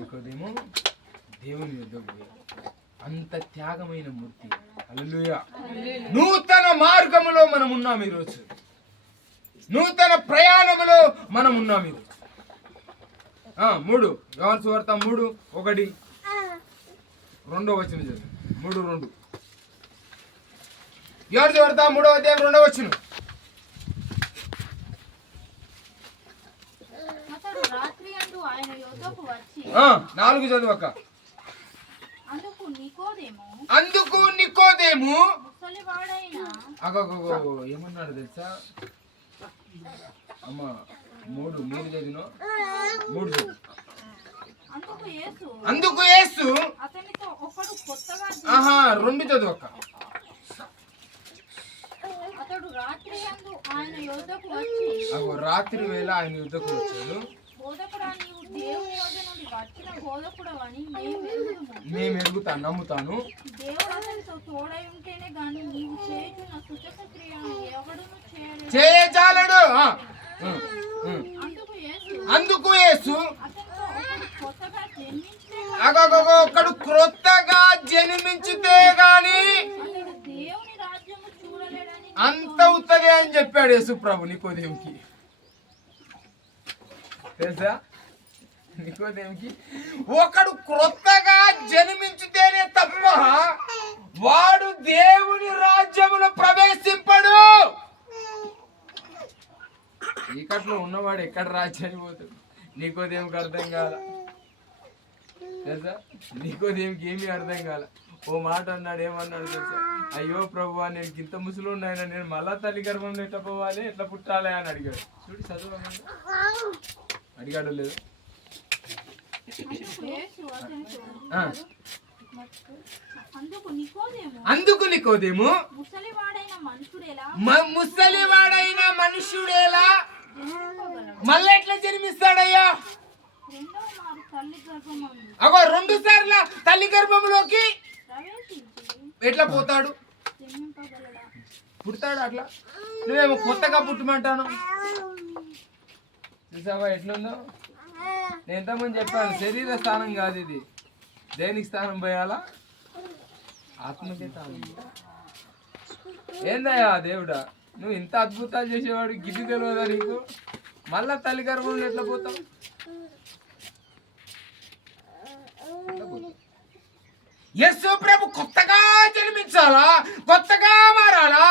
నికోదేము దేవుని యుద్ధకు అంత త్యాగమైన మూర్తి. హల్లెలూయా. నూతన మార్గములో మనం ఉన్నాం ఈరోజు. నూతన ప్రయాణములో మనం ఉన్నాం ఈరోజు. 3 యోహాను సువార్త 3:1 2వ వచనం చదువు. 3:2 యోహాను సువార్త 3వ అధ్యాయం 2వ వచనం. అతడు రాత్రి యందు ఆయన యొద్దకు వచ్చి 4 చదువు అక్క. అందుకు నికోదేము ముసలివాడైన ఏమన్నాడు తెలుసా అమ్మ? 3 చదివిన 3 చదువు. అందుకు యేసు అతనితో ఒకడు కొత్తగా 2 చదువు అక్క. అతడు రాత్రి యందు ఆయన యొద్దకు వచ్చి రాత్రి వేళ ఆయన యుద్ధకు వచ్చాడు. బోధకుడా, నీవు దేవుని యొద్ద నుండి వచ్చిన బోధకుడవని మేము ఎరుగుతా నమ్ముతాను. దేవుడు అతనితో తోడై ఉంటేనే గాని నీవు చేయుచున్న సూచక క్రియను ఎవడును చేయజాలడు. అందుకు యేసు ఒకడు క్రొత్తగా జన్మించితే గాని దేవుని రాజ్యము చూడలేడని అంత ఉత్తదే అని చెప్పాడు యేసు ప్రభు నికోదేముకి. తెలుసా? నికోదేముకి ఒకడు క్రొత్తగా జన్మించితేనే తప్ప వాడు దేవుని రాజ్యములో ప్రవేశింపడు. చీకట్లో ఉన్నవాడు ఎక్కడ రాజ్యానికి పోతాడు? నికోదేముకి అర్థం కాల. తెలుసా? నికోదేముకి ఏమీ అర్థం కాల. ఓ మాట అన్నాడు. ఏమన్నాడు తెలుసా? అయ్యో ప్రభువా, నేను ఇంత ముసలున్నాయన, నేను మళ్ళా తల్లి గర్భంలో ఎట్లా పోవాలి, ఎట్లా పుట్టాలి అని అడిగాడు. చూడు చదువు అడిగాడు లేదు. అందుకు నికోదేము ముసలివాడైన మనుషుడేలా మళ్ళీ ఎట్లా జన్మిస్తాడయ్యా? 2 సార్లు తల్లి గర్భంలోకి ఎట్లా పోతాడు? పుడతాడు. అట్లా నువ్వేమో కొత్తగా పుట్టమంటాను. చూసావా ఎట్లుందో? నేను ఎంతమంది చెప్పాను, శరీర స్థానం కాదు ఇది. దేనికి స్థానం పోయాలా? ఆత్మకే స్థానం. ఏందయ్యా దేవుడా, నువ్వు ఇంత అద్భుతాలు చేసేవాడు, గిది తెలియదా నీకు? మళ్ళా తల్లి గర్భంలో ఎట్లా పోతావు? యేసు ప్రభు కొత్తగా జన్మించాలా, కొత్తగా మారాలా,